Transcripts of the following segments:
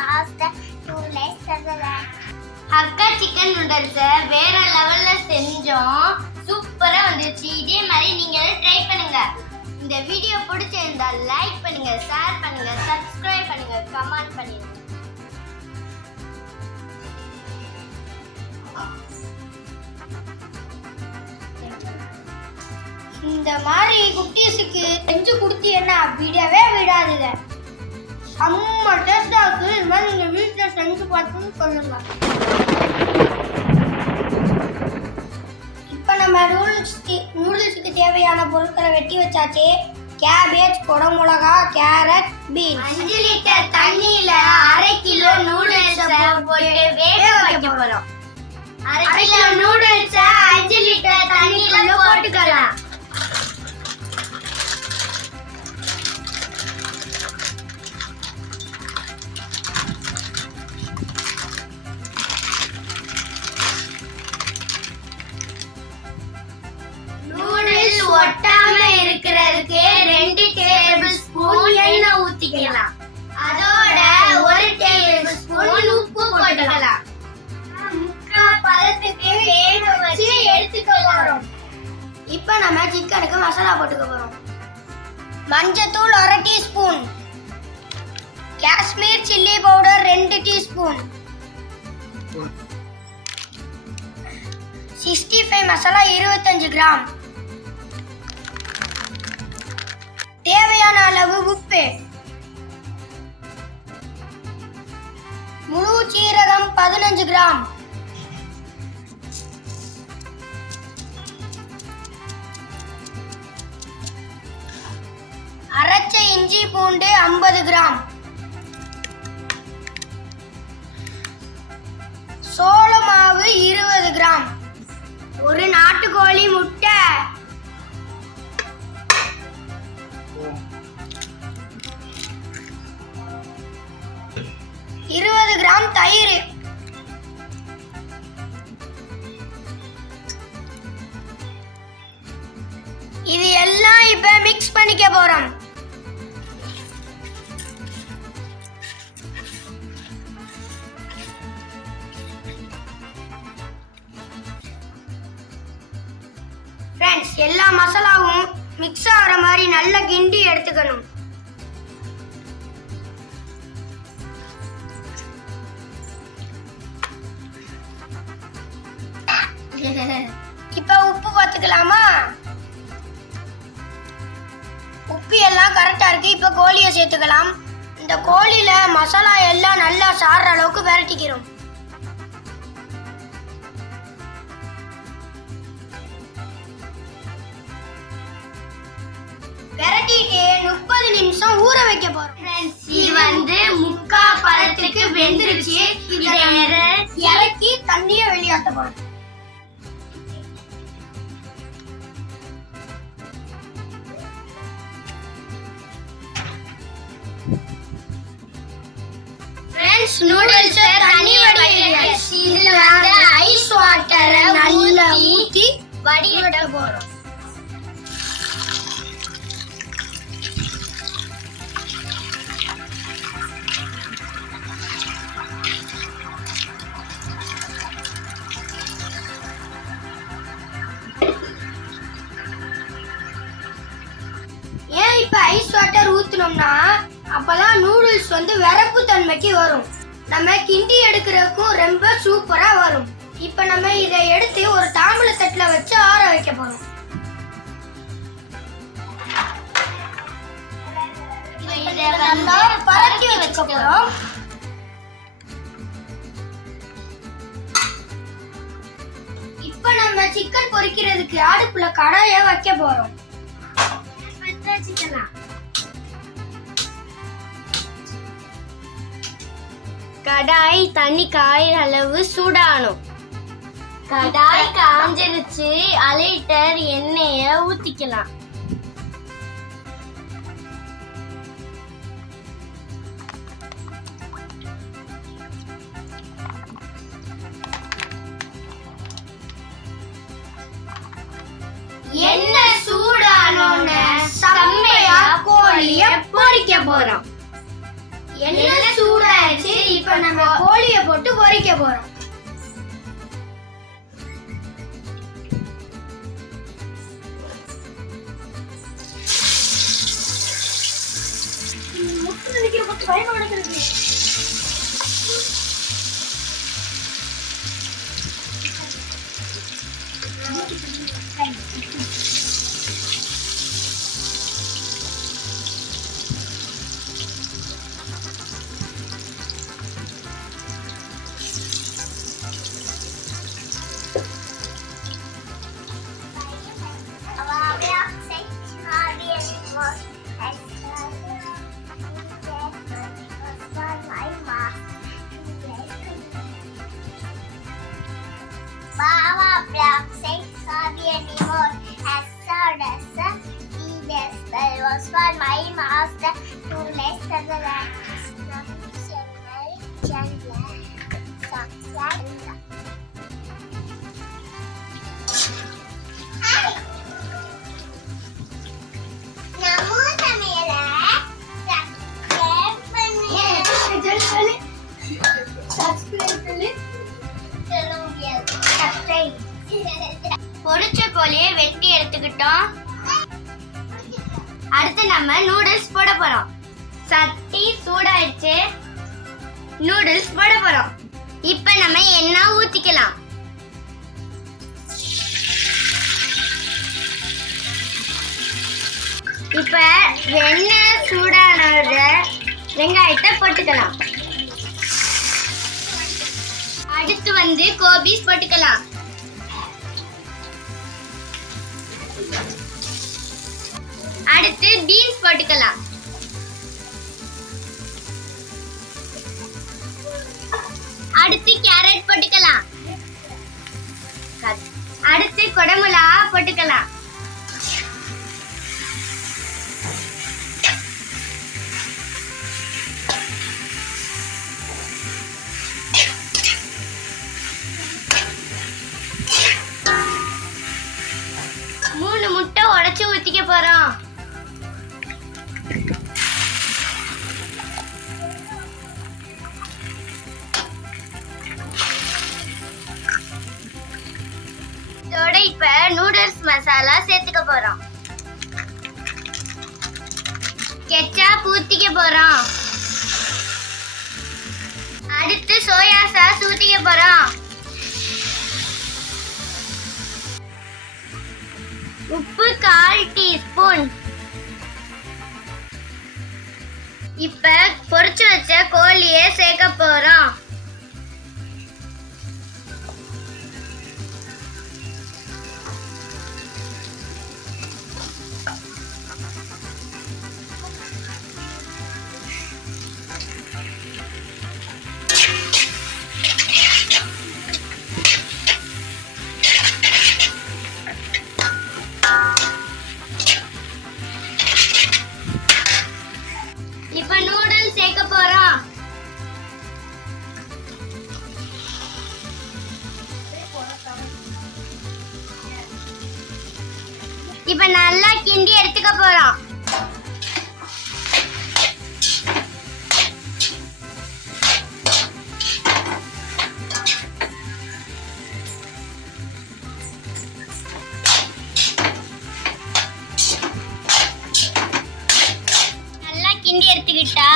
ஃபாஸ்டா 2 லைக்ஸ் தரலாம். Hakka chicken noodles வேற லெவல்ல செஞ்சோம். சூப்பரா வந்துச்சு. இதே மாதிரி நீங்களும் ட்ரை பண்ணுங்க. இந்த வீடியோ பிடிச்சிருந்தா லைக் பண்ணுங்க, ஷேர் பண்ணுங்க, சப்ஸ்கிரைப் பண்ணுங்க, கமெண்ட் பண்ணுங்க. இந்த மாதிரி குட்டீஸுக்கு செஞ்சு கொடுத்தீங்கன்னா விடவே விடாதுங்க. செம்ம டேஸ்டா இருக்கு. இந்த மாதிரி நீங்க வீட்டுல செஞ்சு பார்த்துன்னு சொல்லுங்க. இப்போ நம்ம நூடுல்ஸுக்கு தேவையான பொருட்களை வெட்டி வச்சாச்சு. கேபேஜ், குடமிளகா, கேரட், பீன்ஸ். 5 லிட்டர் தண்ணியில 1/2 கிலோ நூடுல்ஸ் போட்டு வேக வைக்க போறோம். 1/2 கிலோ நூடுல்ஸ் 5 லிட்டர் தண்ணியில போட்டுக்கலாம். நூடுல்ஸ் ஒட்டாம இருக்கிறதுக்கு 2 டேபிள் ஸ்பூன் எண்ணெய் ஊத்திக்கலாம். அதோட 1 டேபிள் ஸ்பூன் உப்பு போட்டுக்கலாம். முக்கா பதத்துக்கு வேக வச்சு எடுத்துக்க போறோம். இப்போ நம்ம சிக்கனுக்கு மசாலா போட்டுக்க போறோம். மஞ்சத்தூள் 1/2 teaspoon, Kashmir chilli powder 2 teaspoon, 65 masala 25 gram, தேவையான அளவு உப்பு, முழு சீரகம் 15 கிராம், அரைச்ச இஞ்சி பூண்டு 50 கிராம், சோள மாவு 20 கிராம், ஒரு நாட்டுக்கோழி முட்டை, 20 கிராம் தயிர், இது எல்லாம் இப்ப மிக்ஸ் பண்ணிக்க போறோம். ஃப்ரெண்ட்ஸ், எல்லா மசாலாவும் மிக்ஸ் ஆகிற மாதிரி நல்லா கிண்டி எடுத்துக்கணும். இப்ப உப்பு பார்த்துக்கலாமா? உப்பு எல்லாம் கரெக்டா இருக்கு. இப்ப கோழியை சேர்த்துக்கலாம். இந்த கோழியில மசாலா எல்லாம் நல்லா சாறுற அளவுக்கு விரட்டிக்கிறோம். விரட்டிட்டு 30 நிமிஷம் ஊற வைக்க போறோம். இது வந்து முக்கா பதத்துக்கு வெந்துருச்சு. இதை இறக்கி தண்ணியை வெளியாட்ட போறோம். நூடுல்ஸ் தண்ணி வடிகட்டியாச்சு. இதுல வந்து ஐஸ் வாட்டரை நல்லா ஊத்தி வடிகட்ட போறோம். ஏன் இப்ப ஐஸ் வாட்டர் ஊத்துனோம்னா அப்பதான் நூடுல்ஸ் வந்து விரப்பு தன்மைக்கு வரும். நம்ம கிண்டி எடுக்கிறதுக்கும் ரொம்ப சூப்பரா வரும். இப்ப நம்ம இதை எடுத்து ஒரு தாம்பூல தட்டுல வச்சு ஆற வைக்க போறோம். இதை வந்து பரட்டி வச்சுக்க போறோம். இப்ப நம்ம சிக்கன் பொரிக்கிறதுக்கு அடுப்புல கடாய வைக்க போறோம். கடாய் தண்ணி காயிற அளவு சூடானும். கடாய் காஞ்சிருச்சு. 1 லிட்டர் எண்ணெய ஊத்திக்கலாம். எண்ணெய் சூடானோன்னு செம்மையா கோழிய பொரிக்க போறோம். எண்ணெய் சூடாயிடுச்சு. இப்போ நம்ம கோழியை போட்டு பொரிக்க போறோம். Was for my master to less than the land. பொரிச்ச கோழியை வெட்டி எடுத்துக்கிட்டோம். அடுத்து நம்ம நூடுல்ஸ் போட போறோம். சட்டி சூடாயிடுச்சு. நூடுல்ஸ் போட போறோம். இப்போ நம்ம எண்ணெய் ஊத்திக்கலாம். இப்போ எண்ணெய் சூடானத வெங்காயத்தை போட்டுக்கலாம். அடுத்து வந்து கோபிஸ் போட்டுக்கலாம். அடுத்து பீன்ஸ் போட்டுக்கலாம். அடுத்து கேரட் போட்டுக்கலாம். அடுத்து கொடமிளகா போட்டுக்கலாம். மூணு முட்டை உடைச்சு ஊத்திக்க போறோம். இதோட இப்ப நூடுல்ஸ் மசாலா சேர்த்துக்க போறோம். கெச்சாப் ஊத்திக்க போறோம். அடுத்து சோயா சாஸ் ஊத்திக்க போறோம். உப்பு 1/4 டீஸ்பூன். இப்ப பொரிச்சு வச்ச கோழியை சேர்க்க போறோம். இப்ப நூடுல்ஸ் சேர்க்க போறோம். இப்ப நல்லா கிண்டி எடுத்துக்க போறோம். கிண்டி எடுத்துக்கிட்டா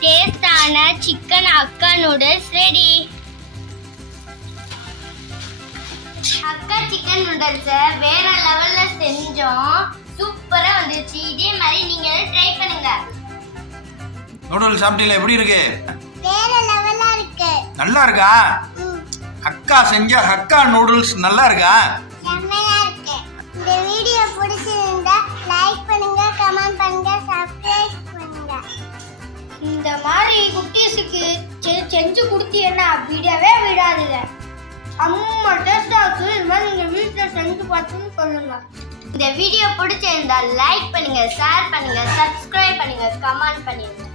டேஸ்டான chicken hakka noodles ready. Hakka chicken நூடுல்ஸை வேற லெவல்ல செஞ்சோம். சூப்பரா வந்துச்சு. இதே மாதிரி நீங்களும் ட்ரை பண்ணுங்க. நூடுல்ஸ் சாப்பிட்டீங்களா? எப்படி இருக்கு? வேற லெவலா இருக்கு. நல்லா இருக்கா? அக்கா செஞ்ச ஹக்கா நூடுல்ஸ் நல்லா இருக்கா? செம்மையா இருக்கு. இந்த வீடியோ பிடிச்சிருந்தா லைக் பண்ணுங்க, கமெண்ட் பண்ணுங்க, சப்ஸ்கிரைப் பண்ணுங்க. இந்த மாதிரி குட்டீஸுக்கு செஞ்சு கொடுத்தீங்கன்னா வீடியோவே விடாதுங்க. அம்மா டேஸ்டா இருக்கு. இது மாதிரி நீங்க வீட்டுல செஞ்சு பார்த்துன்னு சொல்லுங்க. இந்த வீடியோ பிடிச்சிருந்தா லைக் பண்ணுங்க, ஷேர் பண்ணுங்க, சப்ஸ்கிரைப் பண்ணுங்க, கமெண்ட் பண்ணுங்க.